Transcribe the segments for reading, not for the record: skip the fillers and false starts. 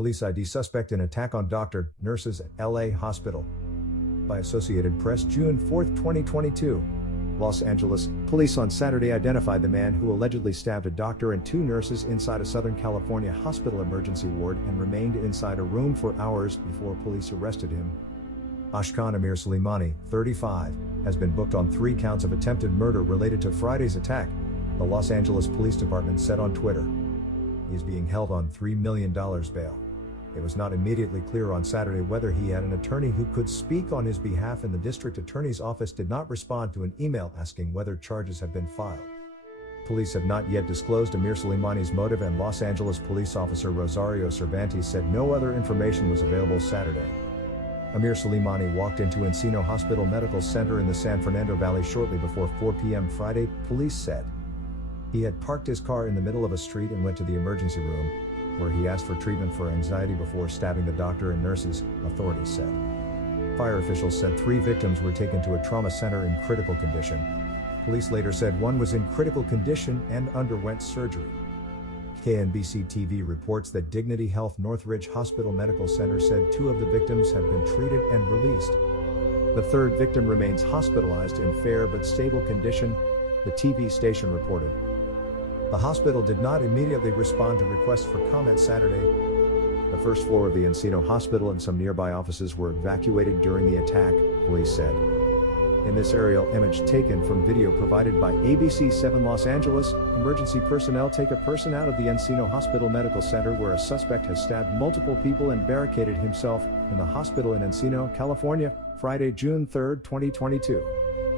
Police ID suspect in attack on doctor, nurses at LA hospital. By Associated Press, June 4, 2022. Los Angeles, police on Saturday identified the man who allegedly stabbed a doctor and 2 nurses inside a Southern California hospital emergency ward and remained inside a room for hours before police arrested him. Ashkan Amirsoleymani, 35, has been booked on 3 counts of attempted murder related to Friday's attack, the Los Angeles Police Department said on Twitter. He is being held on $3 million bail. It was not immediately clear on Saturday whether he had an attorney who could speak on his behalf, and the district attorney's office did not respond to an email asking whether charges have been filed. Police have not yet disclosed Amirsoleymani's motive, and Los Angeles police officer Rosario Cervantes said no other information was available Saturday. Amirsoleymani walked into Encino Hospital Medical Center in the San Fernando Valley shortly before 4 p.m. Friday, police said. He had parked his car in the middle of a street and went to the emergency room, where he asked for treatment for anxiety before stabbing the doctor and nurses, authorities said. Fire officials said 3 victims were taken to a trauma center in critical condition. Police later said 1 was in critical condition and underwent surgery. KNBC TV reports that Dignity Health Northridge Hospital Medical Center said 2 of the victims have been treated and released. The 3rd victim remains hospitalized in fair but stable condition, the TV station reported. The hospital did not immediately respond to requests for comment Saturday. The first floor of the Encino Hospital and some nearby offices were evacuated during the attack, police said. In this aerial image taken from video provided by ABC 7 Los Angeles, emergency personnel take a person out of the Encino Hospital Medical Center, where a suspect has stabbed multiple people and barricaded himself in the hospital in Encino, California, Friday, June 3, 2022.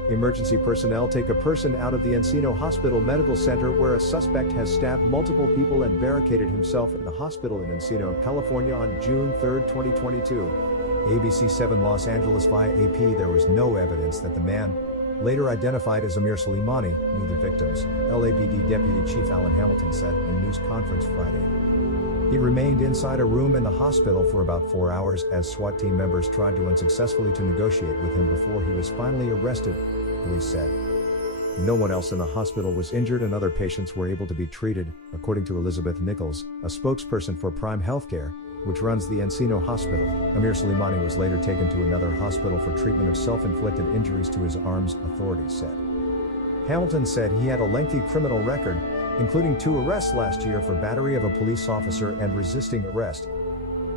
Emergency personnel take a person out of the Encino Hospital Medical Center, where a suspect has stabbed multiple people and barricaded himself in the hospital in Encino, California on June 3, 2022. ABC 7 Los Angeles via AP. There was no evidence that the man, later identified as Amirsoleymani, knew the victims, LAPD Deputy Chief Alan Hamilton said in a news conference Friday. He remained inside a room in the hospital for about 4 hours as SWAT team members tried to unsuccessfully to negotiate with him before he was finally arrested, police said. No one else in the hospital was injured and other patients were able to be treated, according to Elizabeth Nichols, a spokesperson for Prime Healthcare, which runs the Encino Hospital. Amirsoleymani was later taken to another hospital for treatment of self-inflicted injuries to his arms, authorities said. Hamilton said he had a lengthy criminal record, including 2 arrests last year for battery of a police officer and resisting arrest.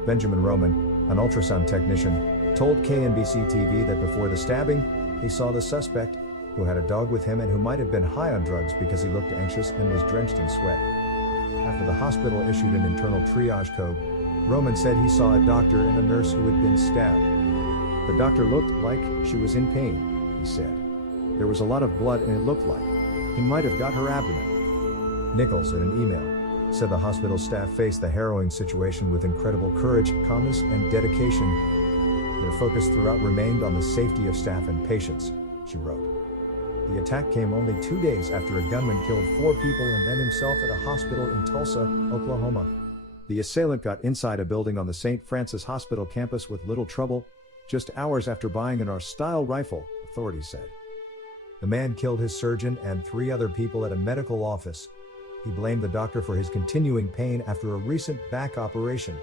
Benjamin Roman, an ultrasound technician, told KNBC TV that before the stabbing, he saw the suspect, who had a dog with him and who might have been high on drugs because he looked anxious and was drenched in sweat. After the hospital issued an internal triage code, Roman said he saw a doctor and a nurse who had been stabbed. The doctor looked like she was in pain, he said. There was a lot of blood and it looked like he might have got her abdomen. Nichols, in an email, said the hospital staff faced the harrowing situation with incredible courage, calmness, and dedication. Their focus throughout remained on the safety of staff and patients, she wrote. The attack came only 2 days after a gunman killed 4 people and then himself at a hospital in Tulsa, Oklahoma. The assailant got inside a building on the St. Francis Hospital campus with little trouble, just hours after buying an AR-style rifle, authorities said. The man killed his surgeon and 3 other people at a medical office. He blamed the doctor for his continuing pain after a recent back operation.